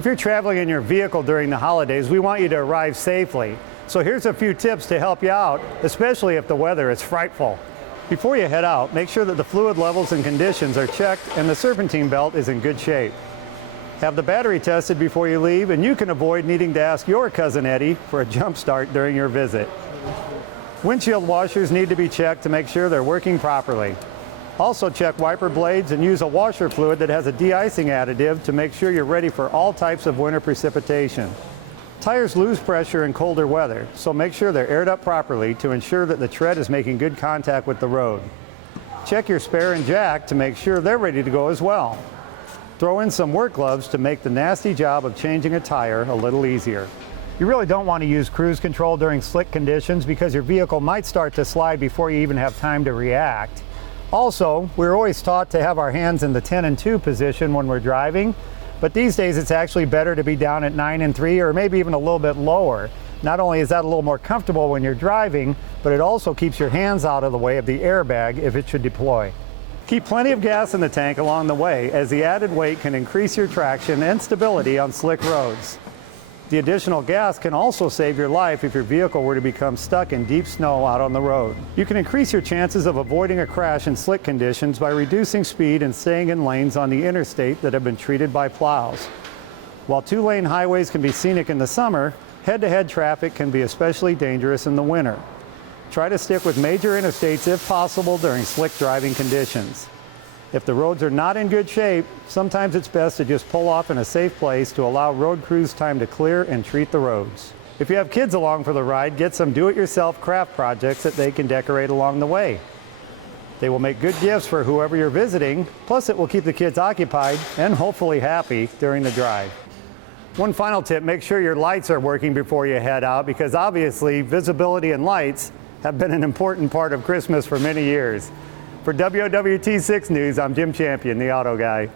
If you're traveling in your vehicle during the holidays, we want you to arrive safely. So here's a few tips to help you out, especially if the weather is frightful. Before you head out, make sure that the fluid levels and conditions are checked and the serpentine belt is in good shape. Have the battery tested before you leave, and you can avoid needing to ask your cousin Eddie for a jump start during your visit. Windshield washers need to be checked to make sure they're working properly. Also check wiper blades and use a washer fluid that has a de-icing additive to make sure you're ready for all types of winter precipitation. Tires lose pressure in colder weather, so make sure they're aired up properly to ensure that the tread is making good contact with the road. Check your spare and jack to make sure they're ready to go as well. Throw in some work gloves to make the nasty job of changing a tire a little easier. You really don't want to use cruise control during slick conditions because your vehicle might start to slide before you even have time to react. Also, we're always taught to have our hands in the 10 and 2 position when we're driving, but these days it's actually better to be down at 9 and 3 or maybe even a little bit lower. Not only is that a little more comfortable when you're driving, but it also keeps your hands out of the way of the airbag if it should deploy. Keep plenty of gas in the tank along the way, as the added weight can increase your traction and stability on slick roads. The additional gas can also save your life if your vehicle were to become stuck in deep snow out on the road. You can increase your chances of avoiding a crash in slick conditions by reducing speed and staying in lanes on the interstate that have been treated by plows. While two-lane highways can be scenic in the summer, head-to-head traffic can be especially dangerous in the winter. Try to stick with major interstates if possible during slick driving conditions. If the roads are not in good shape, sometimes it's best to just pull off in a safe place to allow road crews time to clear and treat the roads. If you have kids along for the ride, get some do-it-yourself craft projects that they can decorate along the way. They will make good gifts for whoever you're visiting, plus it will keep the kids occupied and hopefully happy during the drive. One final tip, make sure your lights are working before you head out, because obviously visibility and lights have been an important part of Christmas for many years. For WOWT6 News, I'm Jim Champion, the Auto Guy.